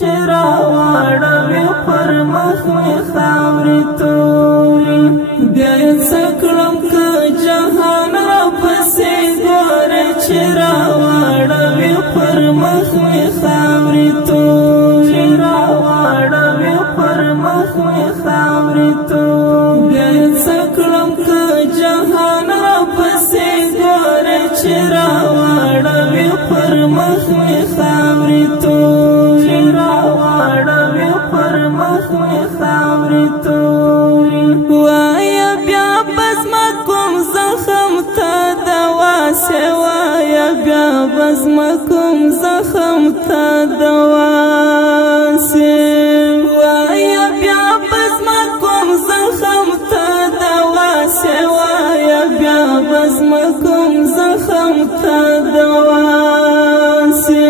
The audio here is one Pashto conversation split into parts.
چرا واړوي پر مخ مې خاورې تورې بیا یې څه کړم که جهان راپسې ګورې چرا واړوي پر مخ مې خاورې تورې چرا واړوي پر مخ مې خاورې تورې بیا یې څه کړم که جهان راپسې ګورې چرا واړوي پر مخ مې خاورې تورې چرا واړوي پر مخ مې خاورې تورې وایه بیا بزما کوم زخم ته دوا سې وایه بیا بزما کوم زخم ته دوا سې وایه بیا بزما کوم زخم ته دوا سې وایه بیا بزما کوم زخم ته دوا سې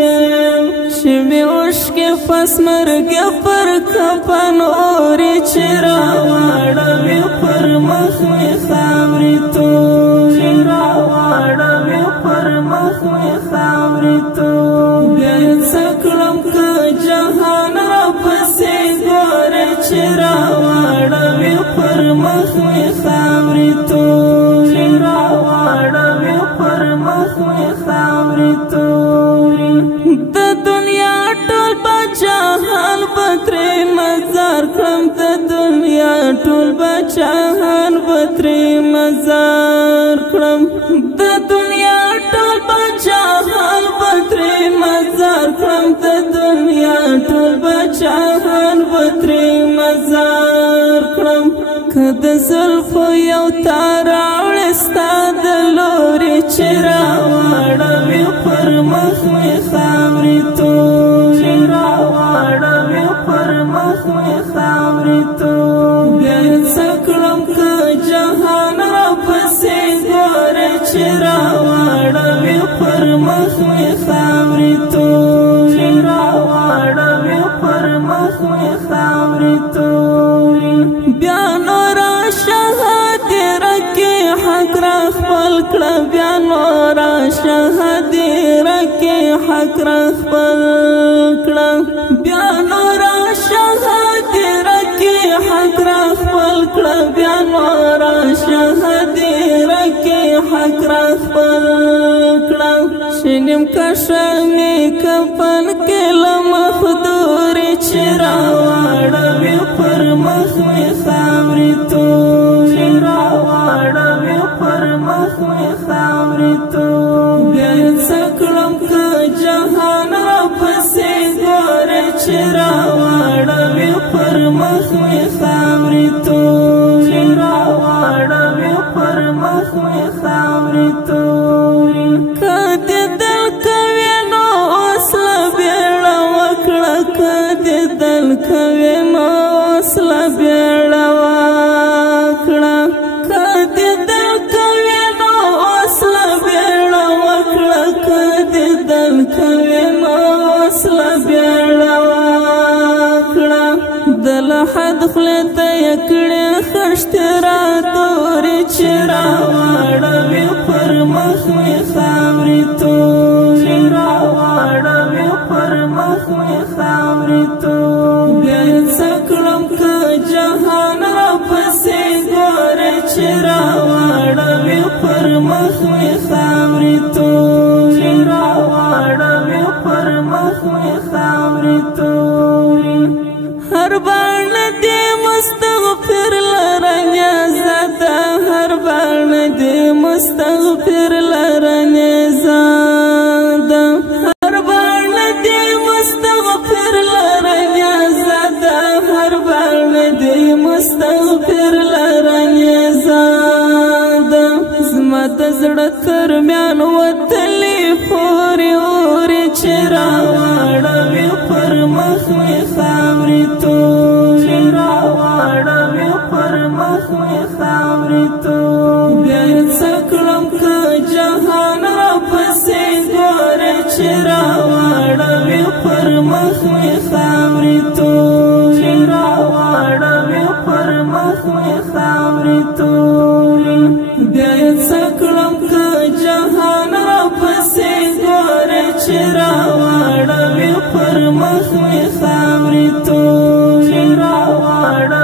چې مې اوښکې پس مرګې پر کفن اورې چرا واړوي پر مخ مې خاورې تورې چرا واړوي پر مخ مې خاورې تورې بیا یې څه کړم که جهان راپسې ګورې چرا واړوي پر مخ مې خاورې تورې چرا واړوي پر مخ مې خاورې تورې د دنیا ټول بادشاهان به ترې مزار کړم د دنیا ټول بادشاهان به ترې مزار کړم د دنیا ټول بادشاهان به ترې مزار کړم د دنیا ټول بادشاهان به ترې مزار کړم که د زلفو یو تار راوړې ستا د لورې چرا واړوي پر مخ مې خاورې تورې چرا واړوي پر مخ مې خاورې تورې بیا یې څه کړم که جهان راپسې ګورې چرا واړوي پر مخ مې خاورې تورې چرا واړوي پر مخ مې خاورې تورې بیا نو راشه هدیره کې حق را خپل کړه بیا نو راشه هدیره کې حق را خپل کړه بیا نو راشه هدیره کې حق را خپل کړه بیا نو راشه هدیره کې حق را خپل کړه شنیم کشه مې کفن کې له مخدورې چرا واړوي پر مخ مې خاورې تورې چرا واړوي پر مخ مې خاورې تورې بیا یې څه کړم که جهان راپسې ګورې چرا واړوي پر مخ مې خاورې تورې چرا واړوي پر مخ مې خاورې تورې که دې دل کوې نو اوس له بیړه وکړه که دې دل کوې نو اوس له بیړه وکړه که دې دل کوې نو اوس له بیړه وکړه که دې دل کوې نو اوس له بیړه وکړه د لحد خولې ته یې کړې خښتې را تورې چرا واړوي پر مخ مې خاورې تورې چرا واړوي پر مخ مې خاورې تورې بیا یې څه کړم که جهان راپسې ګورې چرا واړوي پر مخ مې خاورې تورې چرا واړوي پر مخ مې خاورې تورې هر بڼ دې مستغفر لرنګه زده هر بڼ دې مستغفر لرنګه زده هر بڼ دې مستغفر لرنګه زده هر بڼ دې مستغفر لرنګه زده زما د زړه ترمیان وتلې پورې اورې چرا واړوي پر مخ مې خاورې تورې چرا واړوي پر مخ مې خاورې تورې بیا یې څه کړم که جهان راپسې ګورې چرا واړوي پر مخ مې خاورې تورې چرا واړوي پر مخ مې خاورې تورې بیا یې څه کړم که جهان راپسې ګورې چرا واړوي پر مخ مې خاورې تورې راواړه